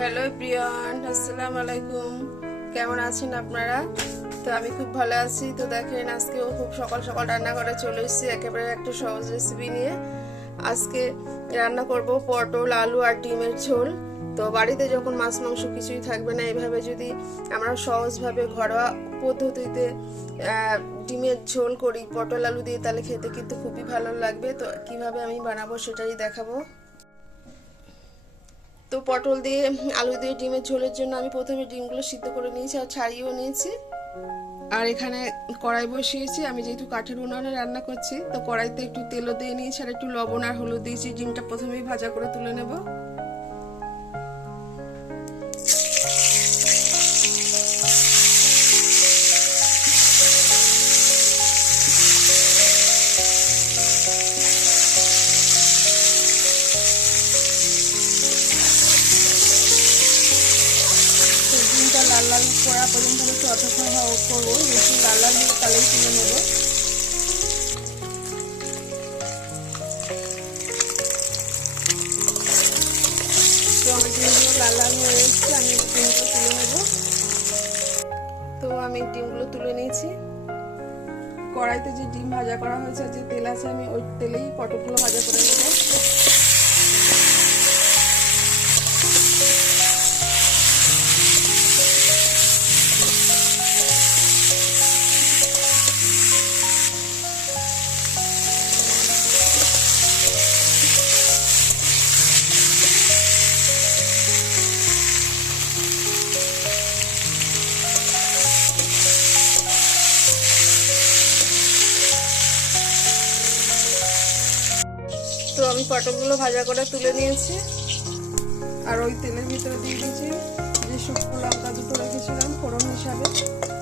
Hello Priyan, আসসালামু আলাইকুম। কেমন আছেন আপনারা? তো আমি খুব ভালো আছি। তো দেখেন, আজকেও খুব সকাল সকাল রান্না করে চলে এসেছি একেবারে একটা সহজ রেসিপি নিয়ে। আজকে রান্না করব পটল, আলু আর ডিমের ঝোল। তো বাড়িতে যখন মাছ মাংস কিছুই থাকবে না, এইভাবে যদি আমরা সহজভাবে ঘরোয়া পদ্ধতিতে ডিমের ঝোল করি পটল আলু দিয়ে, তাহলে খেতে কিন্তু খুবই ভালো লাগবে। তো কিভাবে আমি বানাবো সেটাই দেখাবো। তো পটল দিয়ে আলু দিয়ে ডিমের ঝোলের জন্য আমি প্রথমে ডিমগুলো সিদ্ধ করে নিয়েছি আর ছাড়িয়েও নিয়েছি। আর এখানে কড়াই বসিয়েছি। আমি যেহেতু কাঠের উনুনে রান্না করছি, তো কড়াইতে একটু তেলও দিয়ে নিয়েছি আর একটু লবণ আর হলুদ দিয়েছি। ডিমটা প্রথমেই ভাজা করে তুলে নেব। ডিমটা লাল লাল করা পর্যন্ত একটু অপেক্ষা করবো। একটু লাল লাল দিয়ে তাহলেই তুলে নেব। তো আমার ডিমগুলো লাল লাল হয়ে এসেছে, আমি ডিমগুলো তুলে নেব। তো আমি ডিমগুলো তুলে নিয়েছি। কড়াইতে যে ডিম ভাজা করা হয়েছে, যে তেল আছে, আমি ওই তেলেই পটলগুলো ভাজা করে নেব। তো আমি পটলগুলো ভাজা করে তুলে নিয়েছি আর ওই তেলের ভিতরে দিয়ে দিয়েছি যে শুকনো লঙ্কা দুটো রেখেছিলাম ফোড়ন হিসাবে।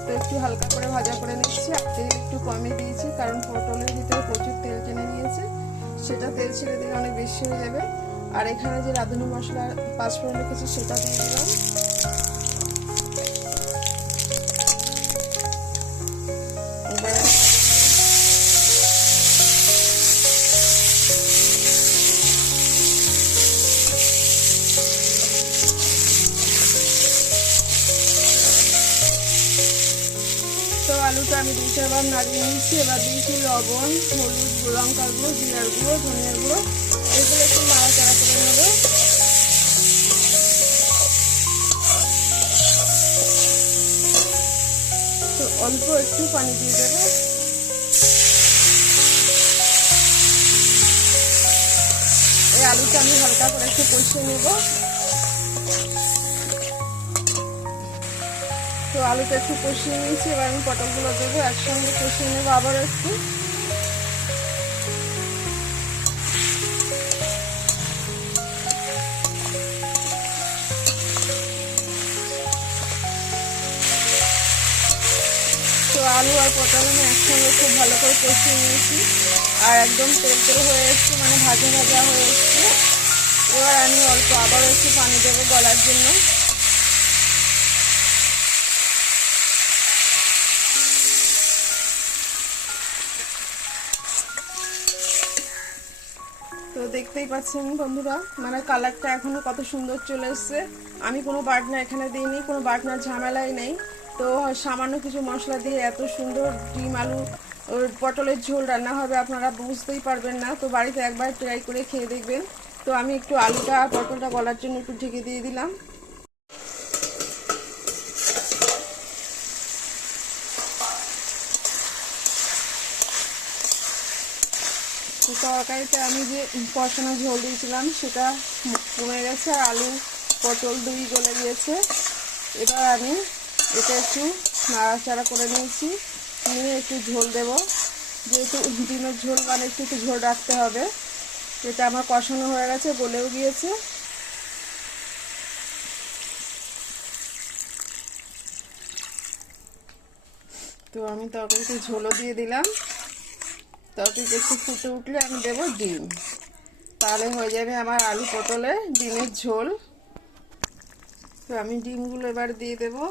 তো একটু হালকা করে ভাজা করে নিচ্ছি। আর তেল একটু কমই দিয়েছি, কারণ পটলের ভিতরে প্রচুর তেল টেনে নিয়েছে, সেটা তেল ছেড়ে দিলে অনেক বেশি হয়ে যাবে। আর এখানে যে রাঁধুনি মশলা 5 ফোড়ন রেখেছি সেটা দিয়ে দিলাম। তো আলুটা আমি 2-4 বার নাড়িয়ে নিচ্ছি। এবার দিয়েছি লবণ, হলুদ, লঙ্কার গুঁড়ো, জিরার গুঁড়ো, ধনিয়ার গুঁড়ো, এগুলো একটু নাড়াচাড়া করে নেব। তো অল্প একটু পানি দিয়ে দেবো। এই আলুটা আমি হালকা করে একটু কষিয়ে নেব। তো আলুটা একটু কষিয়ে নিয়েছি, এবার আমি পটলগুলো দেবো, একসঙ্গে কষিয়ে নেবো আবার একটু। তো আলু আর পটল আমি একসঙ্গে খুব ভালো করে কষিয়ে নিয়েছি আর একদম তেল তেল হয়ে এসছে, মানে ভাজা ভাজা হয়ে এসছে। এবার আমি অল্প আবার একটু পানি দেবো গলার জন্য। তো দেখতেই পাচ্ছেন বন্ধুরা, মানে কালারটা এখনো কত সুন্দর চলে এসছে। আমি কোনো বাটনা এখানে দিইনি, কোনো বাটনার ঝামেলাই নেই। তো সামান্য কিছু মশলা দিয়ে এত সুন্দর ডিম আলু পটলের ঝোল রান্না হবে, আপনারা বুঝতেই পারবেন না। তো বাড়িতে একবার ট্রাই করে খেয়ে দেখবেন। তো আমি একটু আলুটা আর পটলটা গলার জন্য একটু ঢেকে দিয়ে দিলাম। তরকারিতে আমি যে কষানো ঝোল দিয়েছিলাম সেটা কমে গেছে আর আলু পটল দুই গলে গিয়েছে। এবার আমি এটা একটু নাড়াচাড়া করে নিয়েছি, নিয়ে একটু ঝোল দেব। যেহেতু ডিমের ঝোল মানে একটু ঝোল রাখতে হবে। এটা আমার কষানো হয়ে গেছে, গলেও গিয়েছে। তো আমি তরকারিতে ঝোলও দিয়ে দিলাম। তরকারিতে একটু ফুটে উঠলে আমি দেবো ডিম, তাহলে হয়ে যাবে আমার আলু পটলের ডিমের ঝোল। তো আমি ডিমগুলো এবার দিয়ে দেবো।